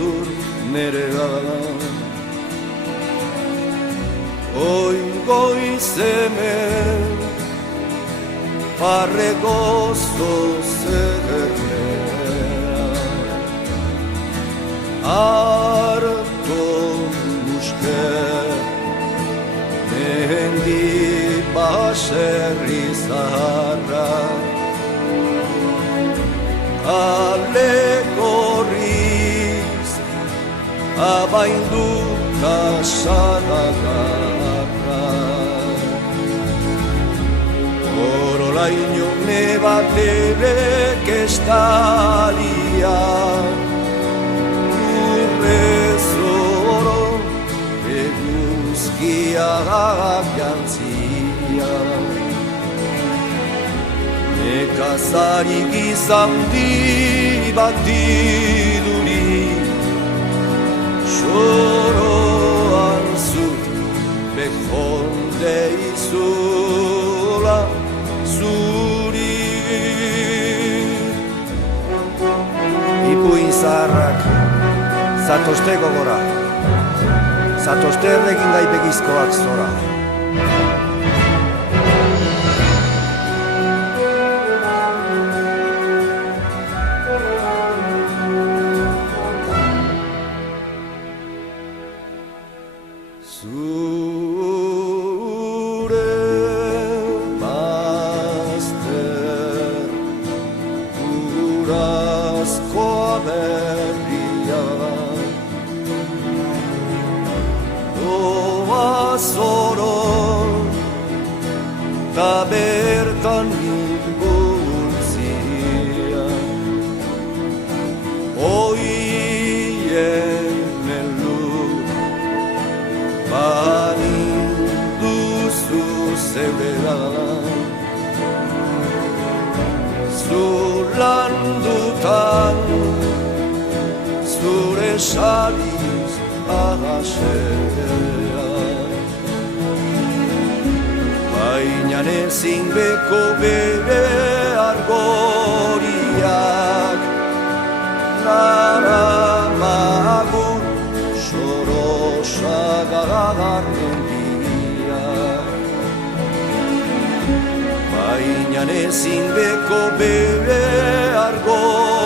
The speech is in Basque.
beldur nerean. Oi goizemen parre gozo zernean, harto muske mehendi baserri zaharra, alegorriz abainduta sanagarra. Orolaino nebaterek estalia, urrezoro eguzkiak jantzia. Nekazari gizandi bat iduri, soroan zut bejonde izula zuri. Ipuin zaharrak zatozte gogora, zatozte erregin gaibegizkoak zora. Zure bazter urazkoa berria, doa zoro ta bertan nibultzia. Oien baninduzu zeudela, zulandutan zure sariz agasea. Baina ezin beko bere argoriak naramagun sorosagar mendiak. Baina ezin beko bere argoriak